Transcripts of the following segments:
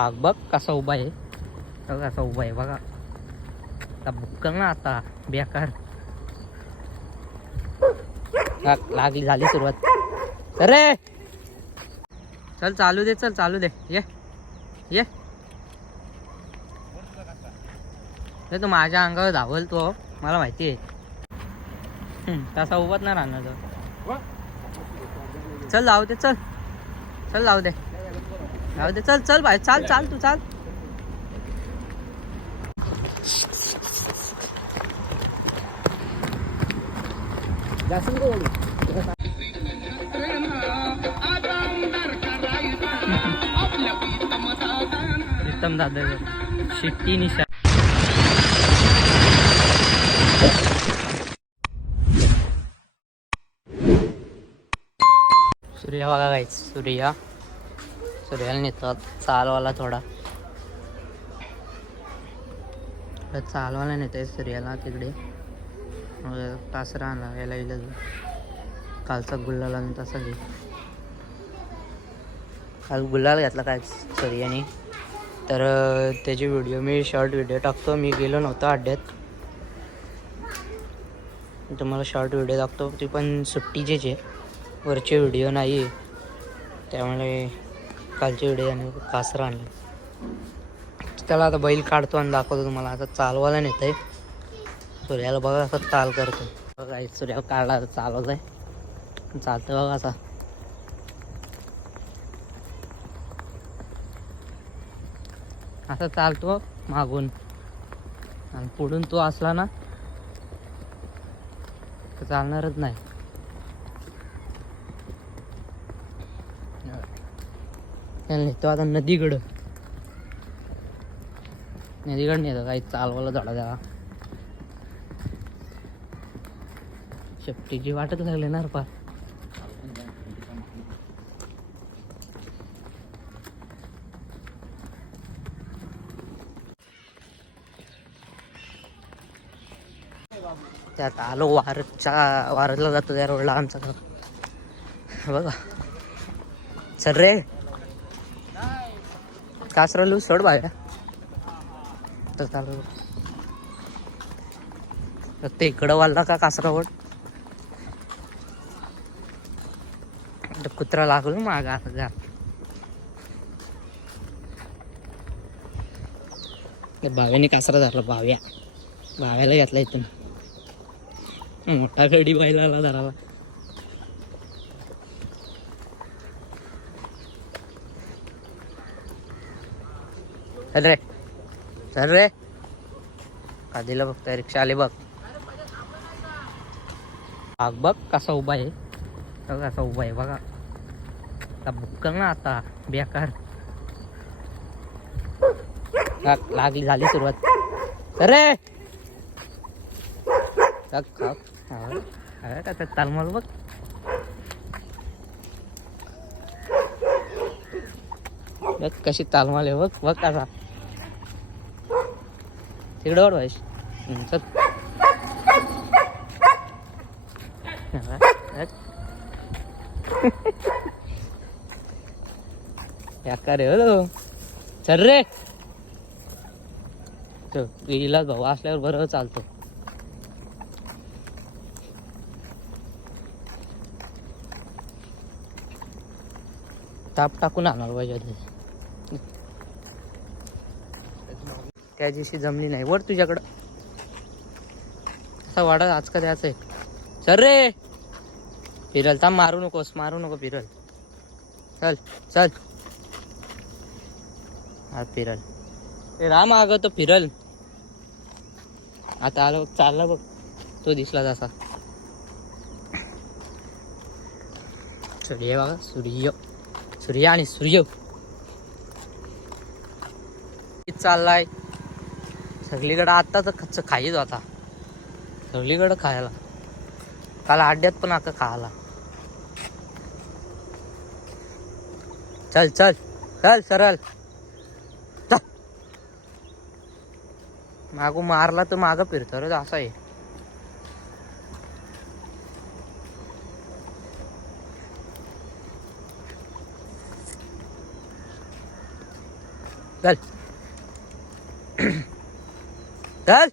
वाघ बघ कसा उभा आहे, कसा उभा आहे बघा. आता बुक्कल ना आता बेकार. लागली झाली सुरुवात. अरे चल चालू दे, चल चालू दे. ये ये तो माझ्या अंगावर धावल तो, मला माहिती आहे. तसा उभाच नाही राहणार तो. चल जाऊ दे, चल चल जाऊ दे, जाऊ दे, चल चल भाई, चाल चाल तू चाल. प्रीतम दादा शिट्टी निशा. सूर्या बघा गाईच, सूर्याला नेतात चालवाला. थोडा चालवायला नेत आहे सूर्याला तिकडे. तास राहणार यायला येईल. कालचा गुल्लाल आणि तसा घे. काल गुल्लाल घातला काय सूर्याने, तर त्याची व्हिडिओ मी शॉर्ट व्हिडिओ टाकतो. मी गेलो नव्हतो अड्ड्यात, तुम्हाला शॉर्ट व्हिडिओ टाकतो. ती पण सुट्टीचेच आहे, वरचे व्हिडिओ नाही आहे. त्यामुळे कालचे व्हिडिओ आणि कासरा आणले. त्याला आता बैल काढतो आणि दाखवतो तुम्हाला. आता चालवायला नेत आहे सूर्याला. बघा असं चाल करतो बघा. सूर्याला काढला चालवत आहे, चालतं बघा असा. असा चालतो मागून, आणि पुढून तो असला ना तर चालणारच नाही. नेतो आता नदीकडं नेतो काही चालवायला झाडा त्याला. शेपटीची वाटच लागली ना फार. त्यात आलो वारतला जातो त्या रोडला आमचा बघा. सर रे कासरा लू सोड बाया. तर चालू ते इकडं वाढला का कासरावर. कुत्रा लागलो माग आता. भाव्याने कासरा धरला. भाव्याला घेतला इथून. मोठा गडी बैलाला धराला. चल रे आधीला बघताय, रिक्षा आले बघ. वाघ बघ कसा उभा आहे, कसा उभा आहे बघा. आता बुक्कल ना आता बेकार. लागली झाली सुरुवात. अरे का तालमाल बघ. बघ कशी तालमाल आहे बघ. बघ कसा तिकडे वर व्हायच. हो चल रे. इलाज भाऊ असल्यावर बरोबर चालतो. ताप टाकून आणणार पाहिजे. त्या दिवशी जमली नाही वर तुझ्याकडं. असा वाडा आज का द्यायचं आहे. चल रे फिरल. थांब, मारू नको फिरल. चल चल हा फिरल. राम आग तो फिरल. आता आलो चालला बघ. तो दिसला जसा. सूर्य बघा, सूर्य आणि सूर्य चाललाय सगळीकडे. आता तर खच्च खाईच होता सगळीकडे खायला. काल अड्ड्यात पण आता खायला. चल चल चल सरळ. मागू मारला तर मागं फिरतो रे. असं आहे. चल चल.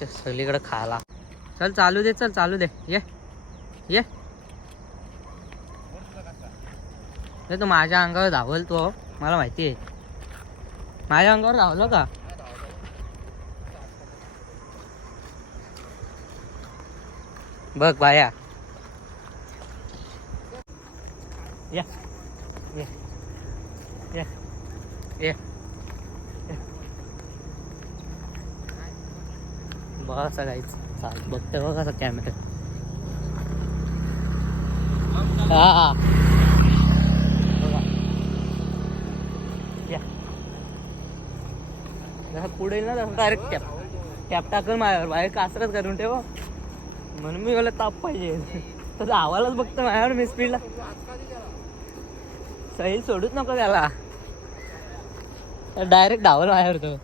सगळीकडे खायला. चल चालू दे, चल चालू दे. ये ये तू माझ्या अंगावर धावल तो, मला माहिती आहे. माझ्या अंगावर धावलं का? बघ बाया. या ये ये ये बघा असं काहीच चाल बघते बघा असं कॅमेरा. हा बघा या पुढे ना डायरेक्ट टॅप टाकून माझ्यावर बाहेर कासरच करून ठेव. म्हणून मी मला ताप पाहिजे तर आवालाच बघतो माझ्यावर. मी स्पीडला सैल सोडूच नको त्याला, डायरेक्ट धावल माझ्यावर तो.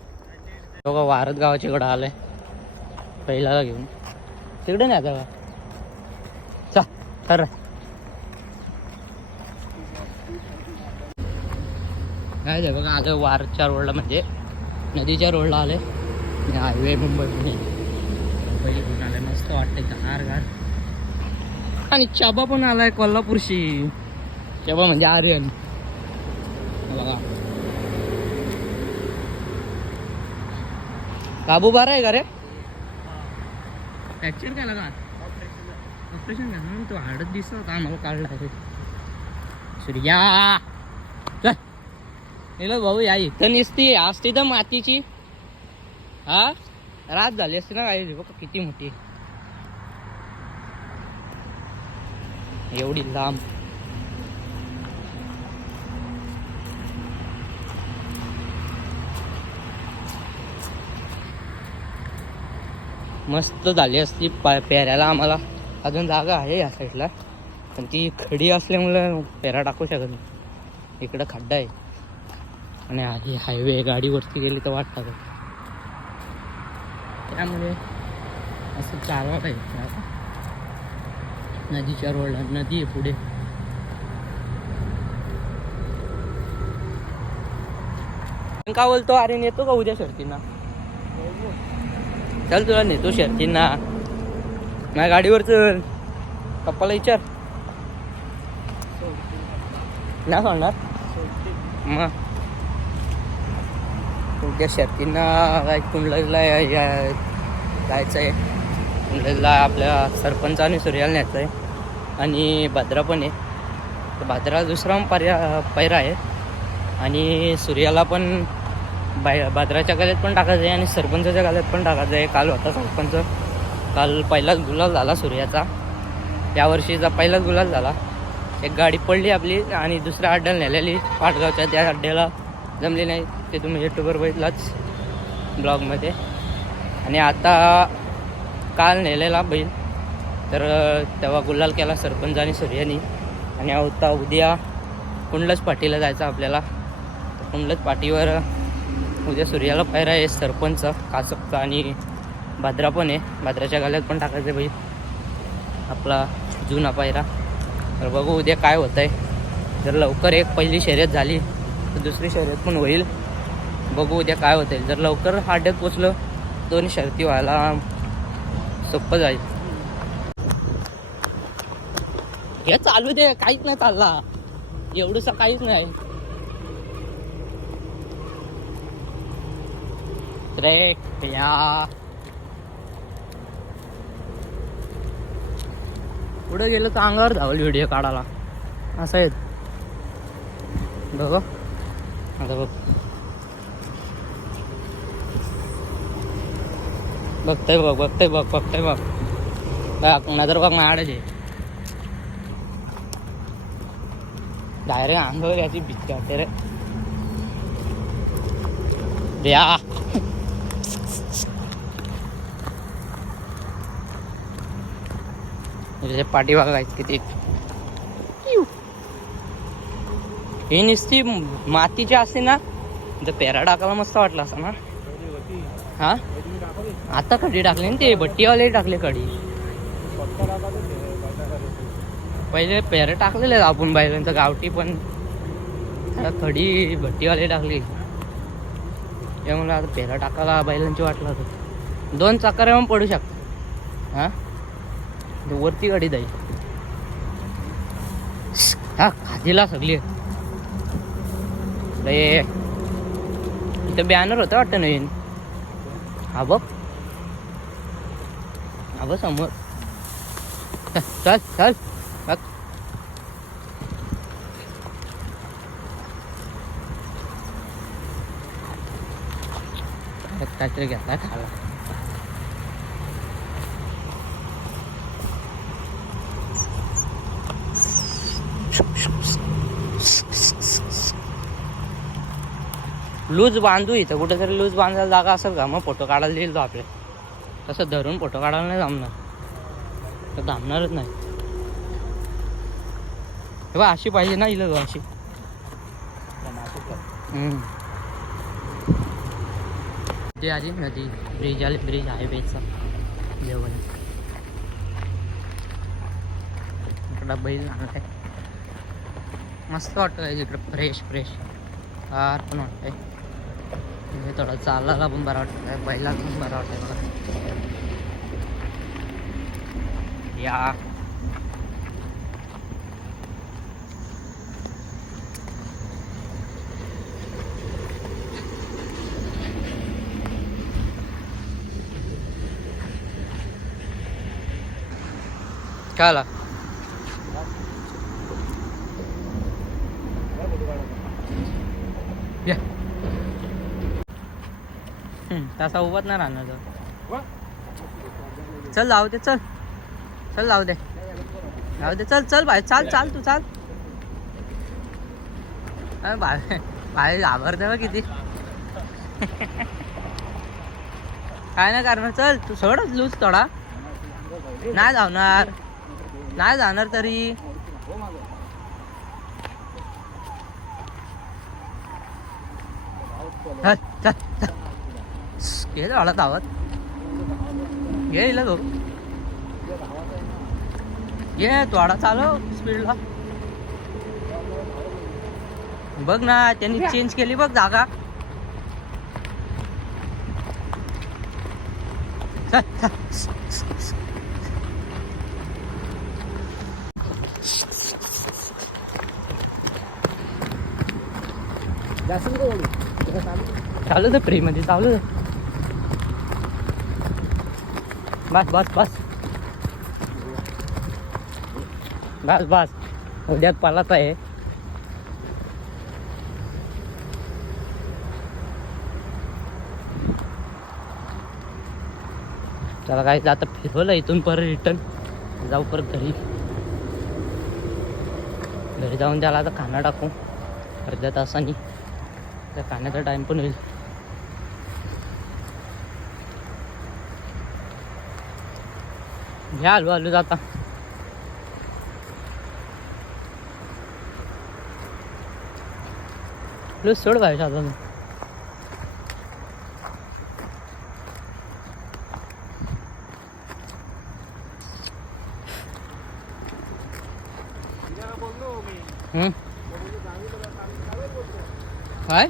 बघा वारद गावाच्या इकडं आलंय पहिल्याला घेऊन. तिकडे नाही आता चा खरं काय ते बघा. आलं वारच्या रोडला, म्हणजे नदीच्या रोडला आले. हायवे मुंबई पुणे मुंबई घेऊन आलाय. मस्त वाटते गार गार. आणि चाबा पण आलाय कोल्हापूरशी. चाबा म्हणजे आर्यन. बघा काबू बारा आहे का रे? फ्रॅक्चर काय लागा? ऑपरेशन का ना? तो हाडत दिसत होता आम्हाला काढला आहे. सूर्या चल भाऊ या इथं निसती असती तर मातीची. हा रात झाली असते ना काय. बघा किती मोठी एवढी लांब. मस्त झाली असती पेऱ्याला. आम्हाला अजून जागा आहे या साईडला, पण ती खडी असल्यामुळे पेरा टाकू शकत नाही. इकडं खड्डा आहे आणि आधी हायवे, गाडीवरती गेली तर वाट टाकत. त्यामुळे असं चालवत आहे. नदीच्या रोडला नदी आहे पुढे. का बोलतो अरे नेतो का उद्या शर्तींना? चल तुला नेतो शर्तींना. माझ्या गाडीवर चल. पप्पाला विचार ना सांगणार मग. उद्या शर्तींना काय कुंडला जायचं आहे. कुंडला आपल्या सरपंच आणि सूर्याला न्यायचं आहे. आणि भाद्रा पण आहे. तर भाद्रा दुसरा पैरा आहे. आणि सूर्याला पण भाद्राच्या गाल्यात पण टाकायचं आहे आणि सरपंचाच्या गाल्यात पण टाकायचं आहे. काल होता सरपंच. काल पहिलाच गुलाल झाला सूर्याचा. यावर्षीचा पहिलाच गुलाल झाला. एक गाडी पडली आपली आणि दुसऱ्या अड्ड्याला नेलेली पाटगावच्या. त्या अड्ड्याला जमली नाही. ते तुम्ही यूट्यूबवर बघितलाच ब्लॉगमध्ये. आणि आता काल नेलेला बैल, तर तेव्हा गुलाल केला सरपंच आणि सूर्यानी. आणि आता उद्या कुंडलच पाटीला जायचं आपल्याला. तर कुंडलच पाटीवर उद्या सूर्याला पायरा आहे. सरपंच कासपचा आणि भाद्रा पण आहे. भाद्राच्या गाल्यात पण टाकायचं बैल आपला जुना पायरा. तर बघू उद्या काय होतं आहे. जर लवकर एक पहिली शर्यत झाली तर दुसरी शर्यत पण होईल. बघू उद्या काय होतं आहे. जर लवकर अड्ड्यात पोचलं दोन शर्ती व्हायला सोपं जाईल. हे चालू दे, काहीच नाही चालला एवढंसं, काहीच नाही रे या. पुढे गेलं तर अंगावर धावल व्हिडिओ काढायला. असं आहे बघ. आता बघ बघतोय बघ बघतोय बघ बघतोय बघ. नजर बघ माडायचे डायरेक्ट अंगावर याची भीती वाटते रे. या पाठी बघा किती. ही नुसती मातीची असते ना जर पेरा टाकायला मस्त वाटलं असं ना. हा आता कढी टाकली ना ते भट्टीवाले टाकले कढी. पहिले पेरा टाकलेले आपण बैलांचं गावठी पण कढी भट्टीवाले टाकली. त्यामुळे आता पेरा टाकायला बैलांची वाटलं होतं. 2 चाकर पण पडू शकतो. हा वरती गाडी जाईल. हा खाजीला सगळी इथं बॅनर होतं वाटतं नवीन. हा बघ समोर. चल चल बघ. काहीतरी घेतला खाला. लूज बांधू इथं कुठेतरी लूज बांधायला जागा असेल का? मग फोटो काढायला येईल तो आपले. तसं धरून फोटो काढायला नाही जमणार. तर जमणारच नाही. हे बा अशी पाहिजे ना इला अशी. ते आली नदी ब्रिज हायवेचा जेवण. इकडं बैल आणलाय. मस्त वाटतं इकडं फ्रेश फार पण वाटतंय. थोडं चालायला पण बरं वाटतं. बैलाला पण बरं वाटतंय मला. या काय आला तसा उभाच नाही राहणार. चल जाऊ दे. चल जाऊ दे चल बाय. चाल तू चाल. बाहेर घाबरते बघ किती. काय नाही करणार. चल तू सोडच लूज थोडा. नाही जाणार तरी. घे झाला धावत. घे इला भाऊ. घे थोडा चालव स्पीडला. बघ ना त्यांनी चेंज केली बघ जागा. चालू तर फ्री मध्ये चालू. बस उद्यात पालाच आहे. चला काय आता फिरवलं इथून परत रिटर्न जाऊ परत घरी जाऊन त्याला आता खाना टाकू अर्ध्या तासानी. त्या खाण्याचा टाइम पण होईल. घ्या आलू जाता. सोड पाहिजे आता. काय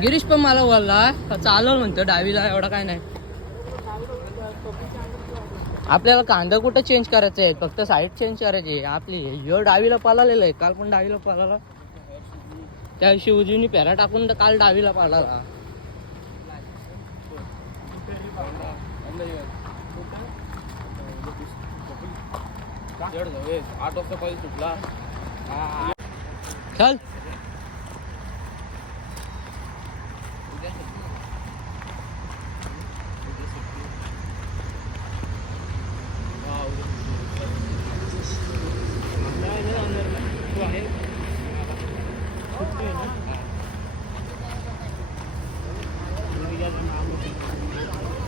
गिरीश पण मला बोलला चालव म्हणतो डावीला. एवढा काय नाही. आपल्याला कांदा कुठं चेंज करायचं आहे. फक्त साईड चेंज करायची आहे आपली. डावीला पालालेलं आहे. काल पण डावीला पालाला. त्या दिवशी उजवीनी पेरा टाकून तर काल डावीला पालाला. चल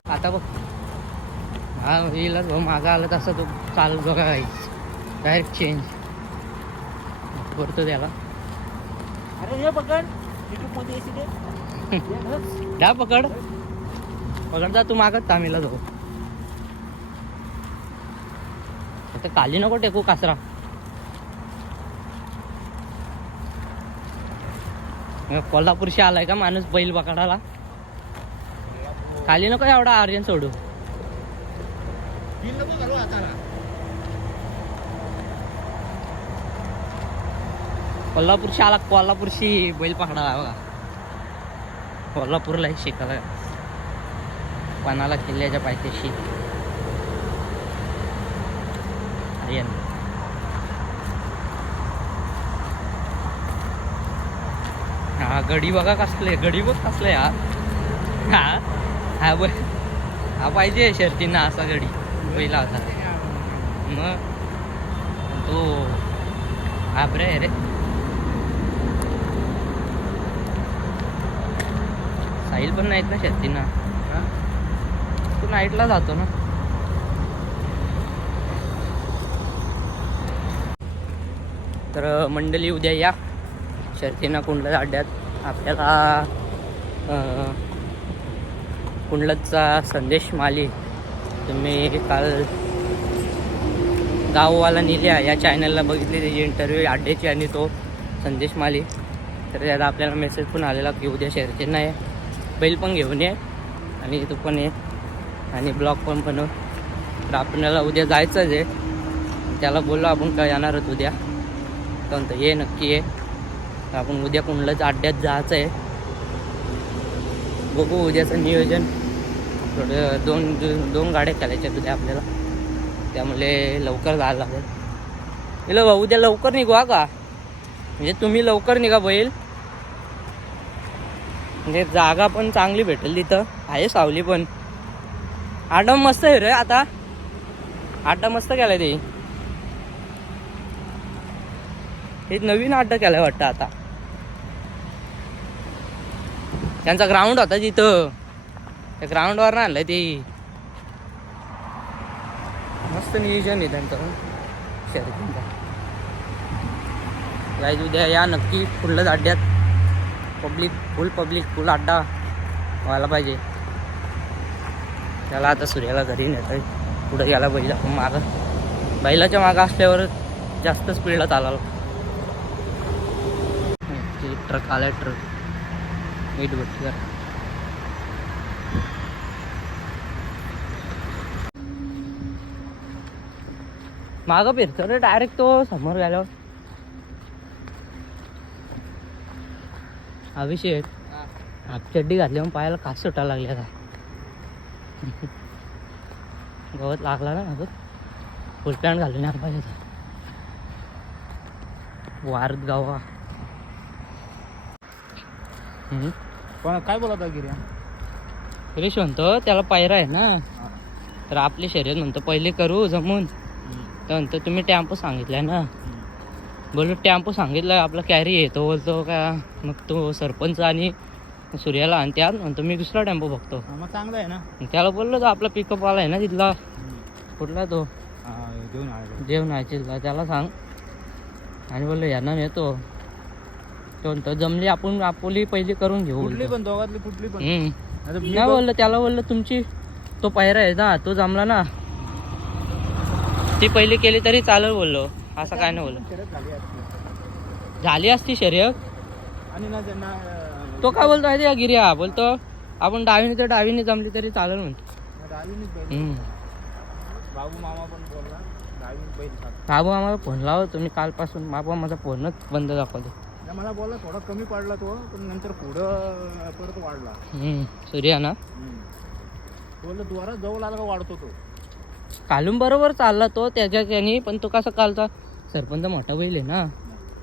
आता बघ हा येईलच भाऊ, मागं आला तसा तो चालत बघा काहीच डायरेक्ट चेंज करतो त्याला. अरे हे पकड युट्यूब मध्ये येशील जा पकड पकड जा, तू मागत तामीला जाऊ. आता खाली नको टेकू कासरा. कोल्हापूरशी आलाय का माणूस बैल पकडायला. खाली नको एवढा आर्यन सोडू. कोल्हापूरशी आला, कोल्हापूरशी बैल पकडायला बघा. कोल्हापूरला शिकायला पानाला किल्ल्याच्या पायथ्याशी आर्यन. हा गडी बघा कसले, गडी बघ कसले हा. हा हा ब हा पाहिजे शर्तींना असा गडी पहिला होता. मग तो हा बरे आहे रे. साहिल पण नाहीत ना शर्तींना. तू नाईटला जातो ना. तर मंडळी उद्या या शर्तींना कुंडलच अड्ड्यात. आपल्याला कुंडलचा संदेश माली तुम्ही काल गाववाला नेल्या या चॅनलला बघितली त्याची इंटरव्ह्यू अड्ड्याची आणि तो संदेश माली. तर त्यात आपल्याला मेसेज पण आलेला की उद्या शर्तींना आहे, बैल पण घेऊन ये आणि तू पण ये आणि ब्लॉग पण बनव. तर आपल्याला उद्या जायचंच आहे. त्याला बोललो आपण काय येणार आहोत उद्या, तर म्हणतो ये नक्की ये. तर आपण उद्या कुंडलच्या अड्ड्यात जायचं आहे. बघू उद्याचं नियोजन. थोडं दोन गाड्या करायच्या उद्या आपल्याला, त्यामुळे लवकर जायला लागेल. हॅलो भाऊ उद्या लवकर निघू हा का, म्हणजे तुम्ही लवकर निघा बैल, म्हणजे जागा पण चांगली भेटेल तिथं. आहे सावली पण. आड्डा मस्त आहे रे आता, आड्डा मस्त केलाय ते. हे नवीन अड्डा केलाय वाटतं आता. त्यांचा ग्राउंड होता तिथं, त्या ग्राउंडवर ना आणलंय ते. मस्त नियोजन आहे त्यांचं शर्यतींचा. जायचं उद्या या नक्की कुठलंच अड्ड्यात. पब्लिक फुल अड्डा व्हायला पाहिजे. त्याला आता सूर्याला घरी नेत आहे. पुढे गेला बैल आपण मागं, बैलाच्या मागं असल्यावर जास्त स्पीडला चालायला. ट्रक आलाय, ट्रक मीठ भट्टी कर. मागं फिरतो रे डायरेक्ट तो समोर गेल्यावर. अभिषेक हाफ चड्डी घातल्यावर पायाला कास सुटायला लागली आता. गवत लागला ना अगं, फुल पॅन्ट घालून यायला पाहिजे होता. वारत गावा. पण काय बोलत आहे गिर्या? सुरेश म्हणतो त्याला पायरा आहे ना, तर आपली शर्यत म्हणतो पहिले करू जमून. तर म्हणतो तुम्ही टेम्पो सांगितलाय ना. बोललो टेम्पो सांगितलं आपला कॅरी येतो बोलतो का. मग तो सरपंच आणि सूर्याला आणि त्यात म्हणतो मी दुसरा टेम्पो बघतो. मग चांगलं आहे ना. त्याला बोललो तो आपला पिकअप आला आहे ना तिथला, कुठला तो जेवण आहे तिथला, त्याला सांग. आणि बोललो यांना येतो तो म्हणतो जमली आपण आपोली पहिली करून घेऊ. कुठली पण दोघातली कुठली पण. नाही बोललो त्याला, बोललो तुमची तो पायरा आहे ना तो जमला ना, ती पहिली केली तरी चालेल बोललो. असं काय नाही बोललो. झाली असती शर्यत. आणि ना त्यांना तो काय बोलतो आहे गिर्या, बोलतो आपण डावीने तर डावीने जमली तरी चालेल म्हणतो. बाबू मामा पण बोलला बाबू आम्हाला फोन लाव तुम्ही कालपासून. बाबा माझा फोनच बंद दाखवतो. मला बोलला थोडा कमी पडला तो, पण नंतर पुढं परत वाढला. सूर्या ना बोललो द्वारा जवळ आला का वाढतो तो. कालून बरोबर चालला तो त्याच्या त्याने, पण तो कसा कालचा सरपंच मोठा बैल आहे ना.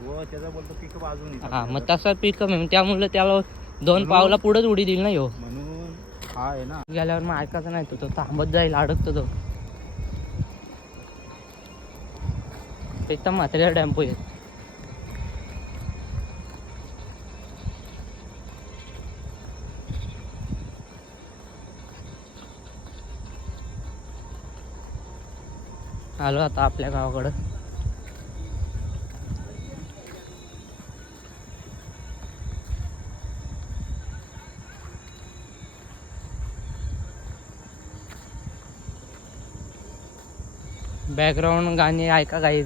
हो त्याचा बोलतो पिकअप अजून. हा मग तसा पिकअप आहे, त्यामुळे त्याला 2 पावला पुढेच उडी दिली ना ह्यो. म्हणून हा आहे ना. गेल्यावर मग ऐकायचं नाही, तो थांबत जाईल, अडकतो तो. एकदम म्हाताऱ्या टेम्पो आहे. आलो आता आपल्या गावाकडं. बॅकग्राऊंड गाणी ऐका काही.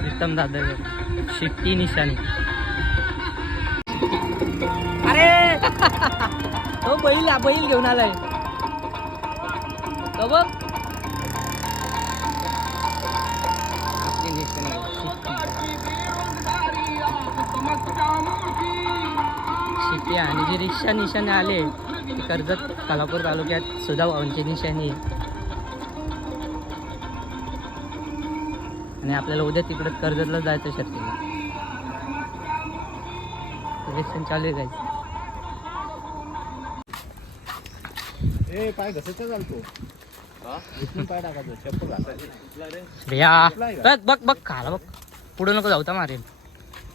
प्रीतम दादा शिट्टी निशाणी. अरे तो बैल घेऊन आलाय तो बघ. आपली निशाणी शिट्टी. आणि जी रिक्षा निशाणी आले कर्जत खालापूर तालुक्यात सुद्धा भाऊंची निशाणी आहे. आणि आपल्याला उद्या तिकडे कर्जतला जायचं शर्तीला. इलेक्शन चालू आहे जायचं. ए पाय घसरता चालतो. इथून पाय टाकायचं चप्पल घासायची. या बघ बघ खाला बघ. पुढं नको जाऊ तर मारेल.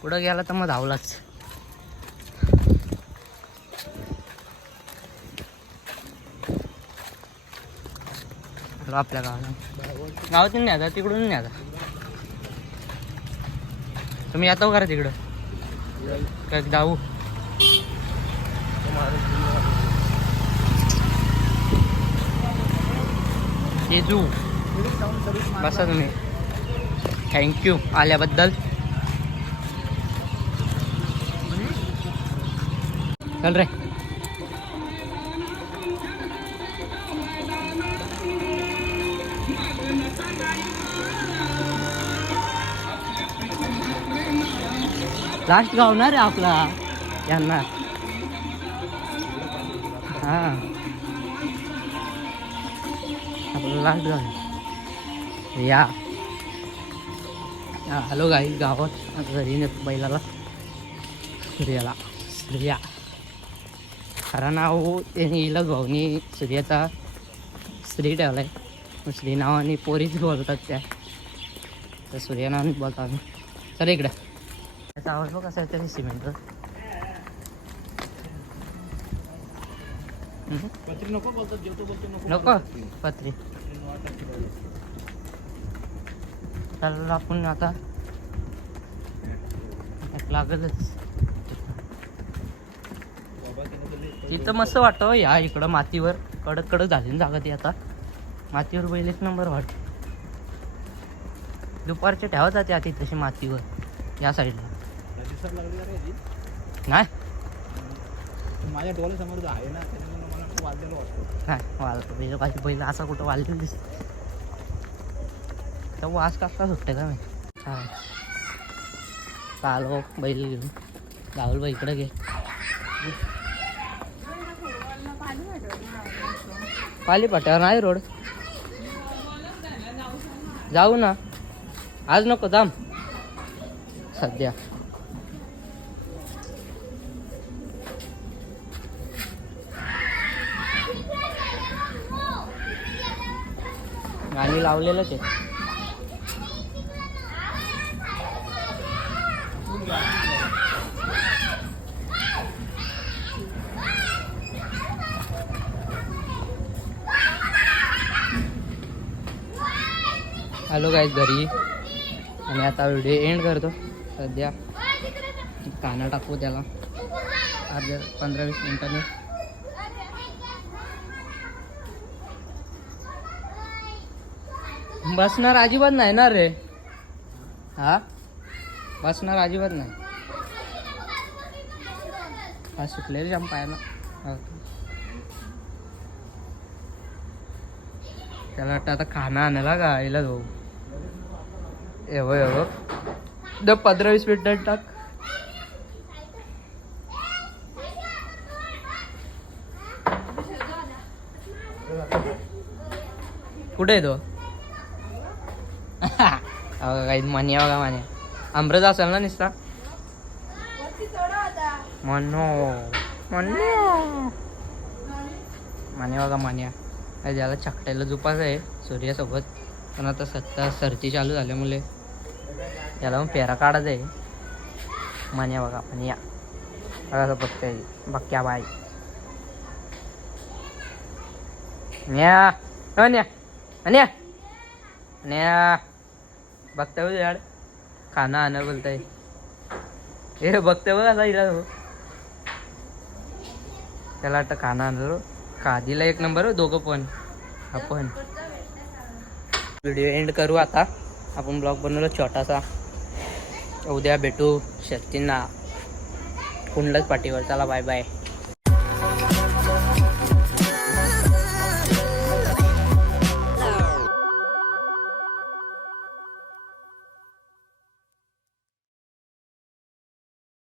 पुढं गेला तर मग धावलाच. आपल्या गावाला गावातून न्या जा तिकडून न्या जा. तुम्ही येतो करा तिकडं काय जाऊ. जेजू बसा तुम्ही. थँक्यू आल्याबद्दल. चल रे. लास्ट गाव ना रे आपला यांना. हा आपलं लास्ट गाव. या हॅलो गाई गावात घरी नेतो बैलाला. सूर्या खरा नाव त्याने इलग भाऊनी सूर्याचा श्री ठेवलाय. श्री नावाने पोरीच बोलतात त्या. तर सूर्या नावाने बोलतो आम्ही. चल इकडं. त्याचा आवाज बघ कसा आहे तरी सिमेंट. नको बोलतात जेवतो बोलतो नको पत्री. चल आपण आता लागलच. तिथं मस्त वाटतं या इकडं मातीवर कडक कडक झाली ना जागा ती. आता मातीवर बैल एक नंबर वाटत. दुपारच्या ठेवा जाते आधी तशी मातीवर या साईडला. नाही माझ्या डोळ्यासमोर जो आहे ना त्याच्यामुळे मला खूप वाजलेलं वाटतं. नाही वाजलं पाहिजे बैल असा कुठं वाजलेलं दिसत. तर वास कसला सुटते का मी. हा चालो बैल घेऊन. राहुल बाई इकडे घे. पाली पाट्यावर नाही रोड. जाऊ ना आज नको थांब सध्या. गाणी लावलेलंच आहे. हॅलो गाईज घरी. आणि आता व्हिडिओ एंड करतो सध्या. काना टाकू त्याला अर्ध्या 15-20 मिनिटांनी. बसणार अजिबात नाही ना रे. हा बसणार अजिबात नाही. हा सुटलेले जंप आहे ना. त्याला वाटतं आता खाना आणायला का यायला जाऊ. एवढं 15-20 मिनिटात टाक. कुठे आहे तो. काही मान्या बघा मान्या. अमृत असेल ना निसता म्हणो. मान्या बघा मान्या ज्याला चकट्याला झुपायचं आहे सूर्यासोबत. पण आता सत्ता सर्दी चालू झाल्यामुळे याला मग पेरा काढायचा आहे. मान्या बघा मान्या बघा बघताय बघ्या बाय न्या न्या न्या न्या बघताय झाड खाना आणा बोलताय. हे बघते बघा जाईला तो त्याला आता खाना आणलो. खादीला एक नंबर दोघं पण. आपण व्हिडिओ एंड करू आता. आपण ब्लॉग बनवलो छोटासा. उद्या भेटू शक्तींना कुंडलच पाठीवर. चला बाय बाय.